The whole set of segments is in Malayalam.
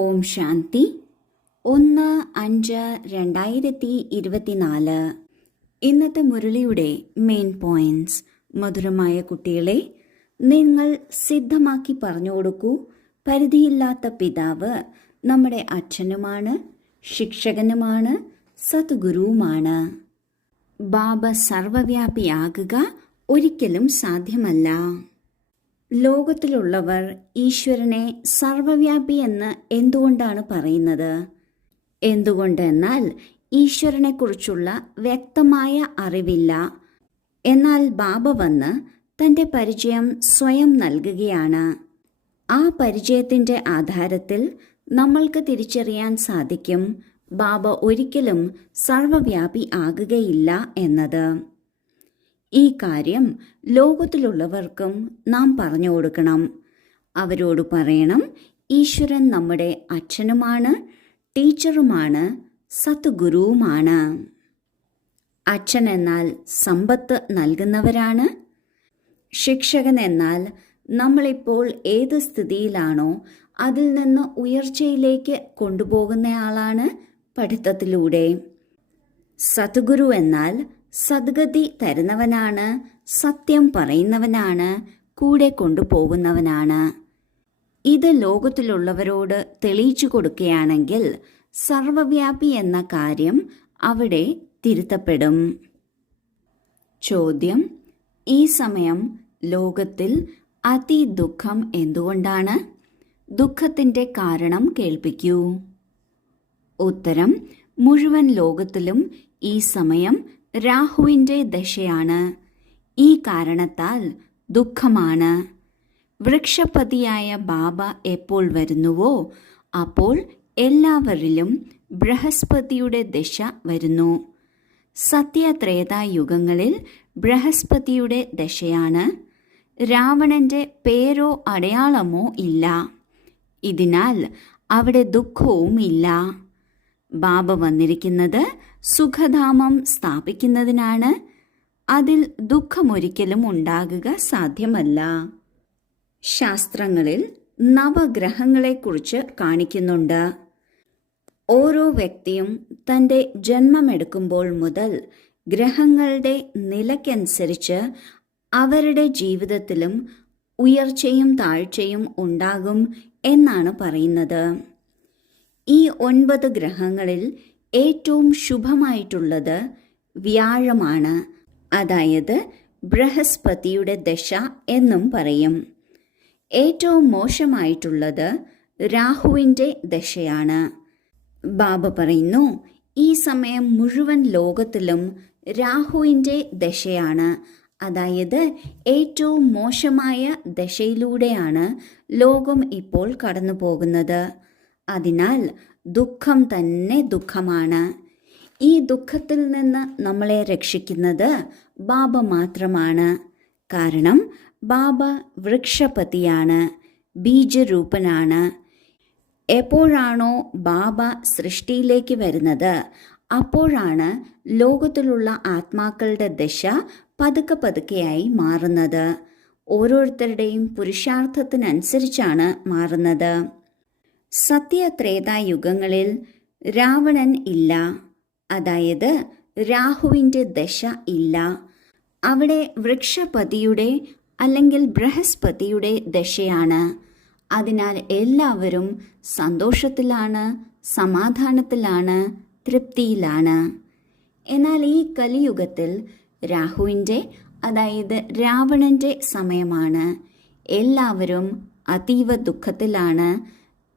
ഓം ശാന്തി 1-5-2024. ഇന്നത്തെ മുരളിയുടെ മെയിൻ പോയിന്റ്സ്. മധുരമായ കുട്ടികളെ, നിങ്ങൾ സിദ്ധമാക്കി പറഞ്ഞു കൊടുക്കൂ. പരിധിയില്ലാത്ത പിതാവ് നമ്മുടെ അച്ഛനുമാണ്, ശിക്ഷകനുമാണ്, സദ്ഗുരുവുമാണ്. ബാബ സർവവ്യാപിയാകുക ഒരിക്കലും സാധ്യമല്ല. ലോകത്തിലുള്ളവർ ഈശ്വരനെ സർവവ്യാപി എന്ന് എന്തുകൊണ്ടാണ് പറയുന്നത്? എന്തുകൊണ്ടെന്നാൽ ഈശ്വരനെക്കുറിച്ചുള്ള വ്യക്തമായ അറിവില്ല. എന്നാൽ ബാബ വന്ന് തൻ്റെ പരിചയം സ്വയം നൽകുകയാണ്. ആ പരിചയത്തിൻ്റെ ആധാരത്തിൽ നമ്മൾക്ക് തിരിച്ചറിയാൻ സാധിക്കും ബാബ ഒരിക്കലും സർവവ്യാപി ആകുകയില്ല എന്നത്. ഈ കാര്യം ലോകത്തിലുള്ളവർക്കും നാം പറഞ്ഞു കൊടുക്കണം. അവരോട് പറയണം, ഈശ്വരൻ നമ്മുടെ അച്ഛനുമാണ്, ടീച്ചറുമാണ്, സദ്ഗുരുവുമാണ്. അച്ഛൻ എന്നാൽ സമ്പത്ത് നൽകുന്നവരാണ്. ശിക്ഷകൻ എന്നാൽ നമ്മളിപ്പോൾ ഏത് സ്ഥിതിയിലാണോ അതിൽ നിന്ന് ഉയർച്ചയിലേക്ക് കൊണ്ടുപോകുന്നയാളാണ് പഠിത്തത്തിലൂടെ. സദ്ഗുരു എന്നാൽ സദ്ഗതി തരുന്നവനാണ്, സത്യം പറയുന്നവനാണ്, കൂടെ കൊണ്ടുപോകുന്നവനാണ്. ഇത് ലോകത്തിലുള്ളവരോട് തെളിയിച്ചു കൊടുക്കുകയാണെങ്കിൽ സർവവ്യാപി എന്ന കാര്യം അവിടെ തിരുത്തപ്പെടും. ചോദ്യം: ഈ സമയം ലോകത്തിൽ അതിദുഃഖം എന്തുകൊണ്ടാണ്? ദുഃഖത്തിൻ്റെ കാരണം കേൾപ്പിക്കൂ. ഉത്തരം: മുഴുവൻ ലോകത്തിലും ഈ സമയം രാഹുവിൻ്റെ ദശയാണ്. ഈ കാരണത്താൽ ദുഃഖമാണ്. വൃക്ഷപതിയായ ബാബ എപ്പോൾ വരുന്നുവോ അപ്പോൾ എല്ലാവരിലും ബൃഹസ്പതിയുടെ ദശ വരുന്നു. സത്യത്രേതായുഗങ്ങളിൽ ബൃഹസ്പതിയുടെ ദശയാണ്. രാവണന്റെ പേരോ അടയാളമോ ഇല്ല. ഇതിനാൽ അവിടെ ദുഃഖവും ഇല്ല. ബാബ വന്നിരിക്കുന്നത് സുഖധാമം സ്ഥാപിക്കുന്നതിനാണ്. അതിൽ ദുഃഖമൊരിക്കലും ഉണ്ടാകുക സാധ്യമല്ല. ശാസ്ത്രങ്ങളിൽ നവഗ്രഹങ്ങളെക്കുറിച്ച് കാണിക്കുന്നുണ്ട്. ഓരോ വ്യക്തിയും തൻ്റെ ജന്മമെടുക്കുമ്പോൾ മുതൽ ഗ്രഹങ്ങളുടെ നിലയ്ക്കനുസരിച്ച് അവരുടെ ജീവിതത്തിലും ഉയർച്ചയും താഴ്ചയും ഉണ്ടാകും എന്നാണ് പറയുന്നത്. ഈ 9 ഗ്രഹങ്ങളിൽ ഏറ്റവും ശുഭമായിട്ടുള്ളത് വ്യാഴമാണ്. അതായത് ബൃഹസ്പതിയുടെ ദശ എന്നും പറയും. ഏറ്റവും മോശമായിട്ടുള്ളത് രാഹുവിൻ്റെ ദശയാണ്. ബാബ പറയുന്നു, ഈ സമയം മുഴുവൻ ലോകത്തിലും രാഹുവിൻ്റെ ദശയാണ്. അതായത് ഏറ്റവും മോശമായ ദശയിലൂടെയാണ് ലോകം ഇപ്പോൾ കടന്നു പോകുന്നത്. അതിനാൽ ദുഃഖം തന്നെ ദുഃഖമാണ്. ഈ ദുഃഖത്തിൽ നിന്ന് നമ്മളെ രക്ഷിക്കുന്നത് ബാബ മാത്രമാണ്. കാരണം ബാബ വൃക്ഷപതിയാണ്, ബീജരൂപനാണ്. എപ്പോഴാണോ ബാബ സൃഷ്ടിയിലേക്ക് വരുന്നത് അപ്പോഴാണ് ലോകത്തിലുള്ള ആത്മാക്കളുടെ ദശ പതുക്കെ പതുക്കെയായി മാറുന്നത്. ഓരോരുത്തരുടെയും പുരുഷാർത്ഥത്തിനനുസരിച്ചാണ് മാറുന്നത്. സത്യത്രേതായുഗങ്ങളിൽ രാവണൻ ഇല്ല. അതായത് രാഹുവിൻ്റെ ദശ ഇല്ല. അവിടെ വൃക്ഷപതിയുടെ അല്ലെങ്കിൽ ബൃഹസ്പതിയുടെ ദശയാണ്. അതിനാൽ എല്ലാവരും സന്തോഷത്തിലാണ്, സമാധാനത്തിലാണ്, തൃപ്തിയിലാണ്. എന്നാൽ ഈ കലിയുഗത്തിൽ രാഹുവിൻ്റെ അതായത് രാവണൻ്റെ സമയമാണ്. എല്ലാവരും അതീവ ദുഃഖത്തിലാണ്,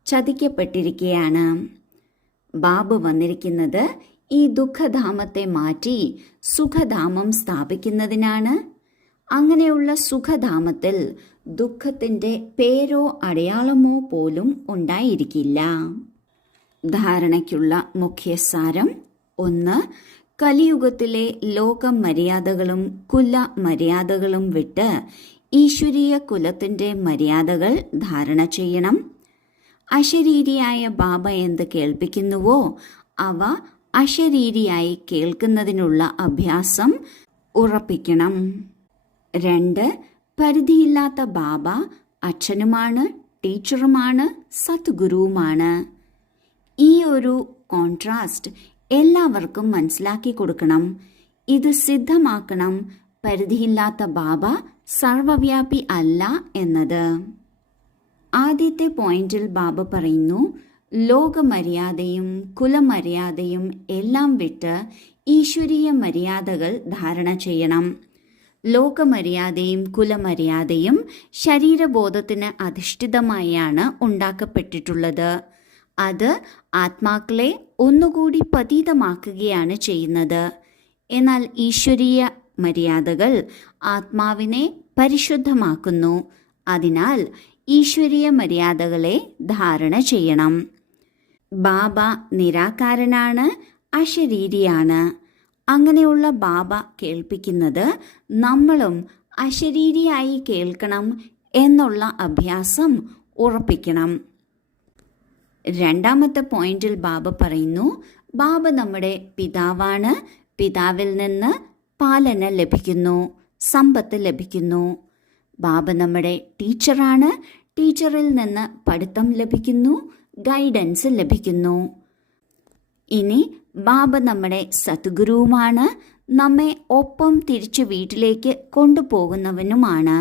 ചതിക്കപ്പെട്ടിരിക്കുകയാണ്. ബാബ വന്നിരിക്കുന്നത് ഈ ദുഃഖധാമത്തെ മാറ്റി സുഖധാമം സ്ഥാപിക്കുന്നതിനാണ്. അങ്ങനെയുള്ള സുഖധാമത്തിൽ ദുഃഖത്തിൻ്റെ പേരോ അടയാളമോ പോലും ഉണ്ടായിരിക്കില്ല. ധാരണയ്ക്കുള്ള മുഖ്യസാരം: 1. കലിയുഗത്തിലെ ലോക മര്യാദകളും കുല മര്യാദകളും വിട്ട് ഈശ്വരീയ കുലത്തിൻ്റെ മര്യാദകൾ ധാരണ ചെയ്യണം. അശരീരിയായ ബാബ എന്ത് കേൾപ്പിക്കുന്നുവോ അവ അശരീരിയായി കേൾക്കുന്നതിനുള്ള അഭ്യാസം ഉറപ്പിക്കണം. 2. പരിധിയില്ലാത്ത ബാബ അച്ഛനുമാണ്, ടീച്ചറുമാണ്, സദ്ഗുരുവുമാണ്. ഈ ഒരു കോൺട്രാസ്റ്റ് എല്ലാവർക്കും മനസ്സിലാക്കി കൊടുക്കണം. ഇത് സിദ്ധമാക്കണം പരിധിയില്ലാത്ത ബാബ സർവവ്യാപി അല്ല എന്നത്. ആദ്യത്തെ പോയിന്റിൽ ബാബ പറയുന്നു, ലോകമര്യാദയും കുലമര്യാദയും എല്ലാം വിട്ട് ഈശ്വരീയ മര്യാദകൾ ധാരണ ചെയ്യണം. ലോകമര്യാദയും കുലമര്യാദയും ശരീരബോധത്തിന് അധിഷ്ഠിതമായാണ് ഉണ്ടാക്കപ്പെട്ടിട്ടുള്ളത്. അത് ആത്മാക്കളെ ഒന്നുകൂടി പതീതമാക്കുകയാണ് ചെയ്യുന്നത്. എന്നാൽ ഈശ്വരീയ മര്യാദകൾ ആത്മാവിനെ പരിശുദ്ധമാക്കുന്നു. അതിനാൽ ഈശ്വരീയ മര്യാദകളെ ധാരണ ചെയ്യണം. ബാബ നിരാകാരനാണ്, അശരീരിയാണ്. അങ്ങനെയുള്ള ബാബ കേൾപ്പിക്കുന്നത് നമ്മളും അശരീരിയായി കേൾക്കണം എന്നുള്ള അഭ്യാസം ഉറപ്പിക്കണം. രണ്ടാമത്തെ പോയിന്റിൽ ബാബ പറയുന്നു, ബാബ നമ്മുടെ പിതാവാണ്. പിതാവിൽ നിന്ന് പാലന ലഭിക്കുന്നു, സമ്പത്ത് ലഭിക്കുന്നു. ബാബ നമ്മുടെ ടീച്ചറാണ്. ടീച്ചറിൽ നിന്ന് പഠിത്തം ലഭിക്കുന്നു, ഗൈഡൻസ് ലഭിക്കുന്നു. ഇനി ബാബ നമ്മുടെ സദ്ഗുരുവുമാണ്. നമ്മെ ഒപ്പം തിരിച്ചു വീട്ടിലേക്ക് കൊണ്ടുപോകുന്നവനുമാണ്.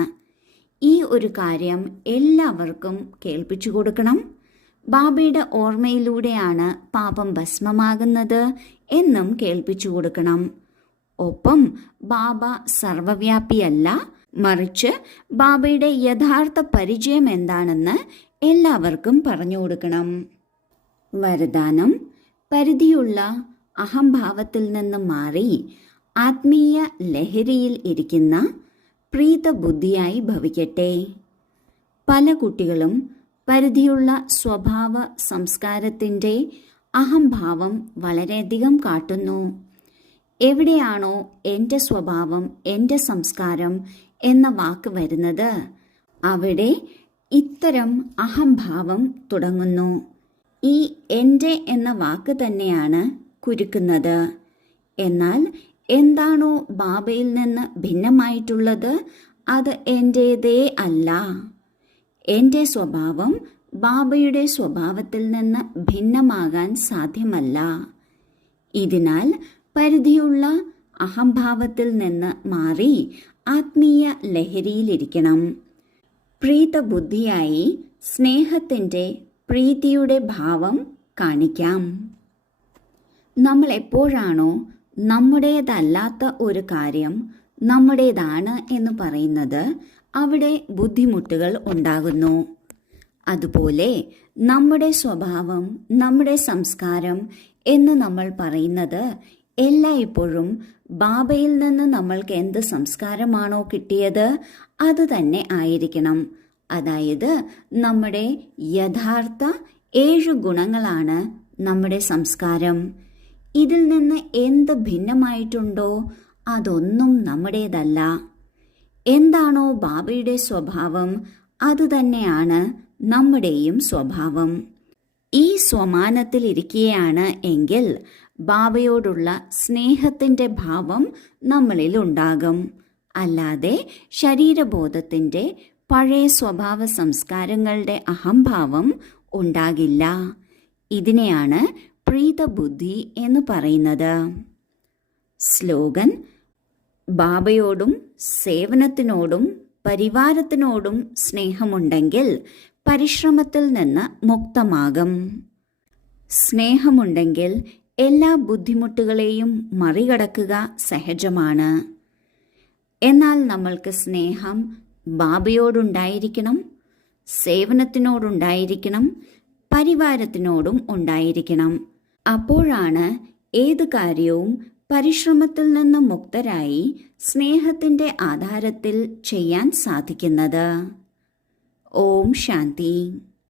ഈ ഒരു കാര്യം എല്ലാവർക്കും കേൾപ്പിച്ചു കൊടുക്കണം. ബാബയുടെ ഓർമ്മയിലൂടെയാണ് പാപം ഭസ്മമാകുന്നത് എന്നും കേൾപ്പിച്ചു കൊടുക്കണം. ഒപ്പം ബാബ സർവവ്യാപിയല്ല, മറിച്ച് ബാബയുടെ യഥാർത്ഥ പരിചയം എന്താണെന്ന് എല്ലാവർക്കും പറഞ്ഞു കൊടുക്കണം. വരദാനം: പരിധിയുള്ള അഹംഭാവത്തിൽ നിന്ന് മാറി ആത്മീയ ലഹരിയിൽ ഇരിക്കുന്ന പ്രീതബുദ്ധിയായി ഭവിക്കട്ടെ. പല കുട്ടികളും പരിധിയുള്ള സ്വഭാവ സംസ്കാരത്തിൻ്റെ അഹംഭാവം വളരെയധികം കാട്ടുന്നു. എവിടെയാണോ എൻ്റെ സ്വഭാവം, എൻ്റെ സംസ്കാരം എന്ന വാക്ക് വരുന്നത്, അവിടെ ഇത്തരം അഹംഭാവം തുടങ്ങുന്നു. ഈ എൻ്റെ എന്ന വാക്ക് തന്നെയാണ് കുരുക്കുന്നത്. എന്നാൽ എന്താണോ ബാബയിൽ നിന്ന് ഭിന്നമായിട്ടുള്ളത് അത് എൻ്റേതേ അല്ല. എൻ്റെ സ്വഭാവം ബാബയുടെ സ്വഭാവത്തിൽ നിന്ന് ഭിന്നമാകാൻ സാധ്യമല്ല. ഇതിനാൽ പരിധിയുള്ള അഹംഭാവത്തിൽ നിന്ന് മാറി ആത്മീയ ലഹരിയിലിരിക്കണം. പ്രീതബുദ്ധിയായി സ്നേഹത്തിൻ്റെ, പ്രീതിയുടെ ഭാവം കാണിക്കാം. നമ്മൾ എപ്പോഴാണോ നമ്മുടേതല്ലാത്ത ഒരു കാര്യം നമ്മുടേതാണ് എന്ന് പറയുന്നത്, അവിടെ ബുദ്ധിമുട്ടുകൾ ഉണ്ടാകുന്നു. അതുപോലെ നമ്മുടെ സ്വഭാവം, നമ്മുടെ സംസ്കാരം എന്ന് നമ്മൾ പറയുന്നത് എല്ലായ്പ്പോഴും ബാബയിൽ നിന്ന് നമ്മൾക്ക് എന്ത് സംസ്കാരമാണോ കിട്ടിയത് അത് തന്നെ ആയിരിക്കണം. അതായത് നമ്മുടെ യഥാർത്ഥ 7 ഗുണങ്ങളാണ് നമ്മുടെ സംസ്കാരം. ഇതിൽ നിന്ന് എന്ത് ഭിന്നമായിട്ടുണ്ടോ അതൊന്നും നമ്മുടേതല്ല. എന്താണോ ബാബയുടെ സ്വഭാവം അതുതന്നെയാണ് നമ്മുടെയും സ്വഭാവം. ഈ സ്വമാനത്തിലിരിക്കുകയാണ് എങ്കിൽ ബാബയോടുള്ള സ്നേഹത്തിൻ്റെ ഭാവം നമ്മളിൽ ഉണ്ടാകും. അല്ലാതെ ശരീരബോധത്തിൻ്റെ പഴയ സ്വഭാവ സംസ്കാരങ്ങളുടെ അഹംഭാവം ഉണ്ടാകില്ല. ഇതിനെയാണ് പ്രീതബുദ്ധി എന്ന് പറയുന്നത്. സ്ലോഗൻ: ബാബയോടും സേവനത്തിനോടും പരിവാരത്തിനോടും സ്നേഹമുണ്ടെങ്കിൽ പരിശ്രമത്തിൽ നിന്ന് മുക്തമാകും. സ്നേഹമുണ്ടെങ്കിൽ എല്ലാ ബുദ്ധിമുട്ടുകളെയും മറികടക്കുക സഹജമാണ്. എന്നാൽ നമ്മൾക്ക് സ്നേഹം ബാബയോടുണ്ടായിരിക്കണം, സേവനത്തിനോടുണ്ടായിരിക്കണം, പരിവാരത്തിനോടും ഉണ്ടായിരിക്കണം. അപ്പോഴാണ് ഏത് കാര്യവും പരിശ്രമത്തിൽ നിന്ന് മുക്തരായി സ്നേഹത്തിൻ്റെ ആധാരത്തിൽ ചെയ്യാൻ സാധിക്കുന്നത്. ഓം ശാന്തി.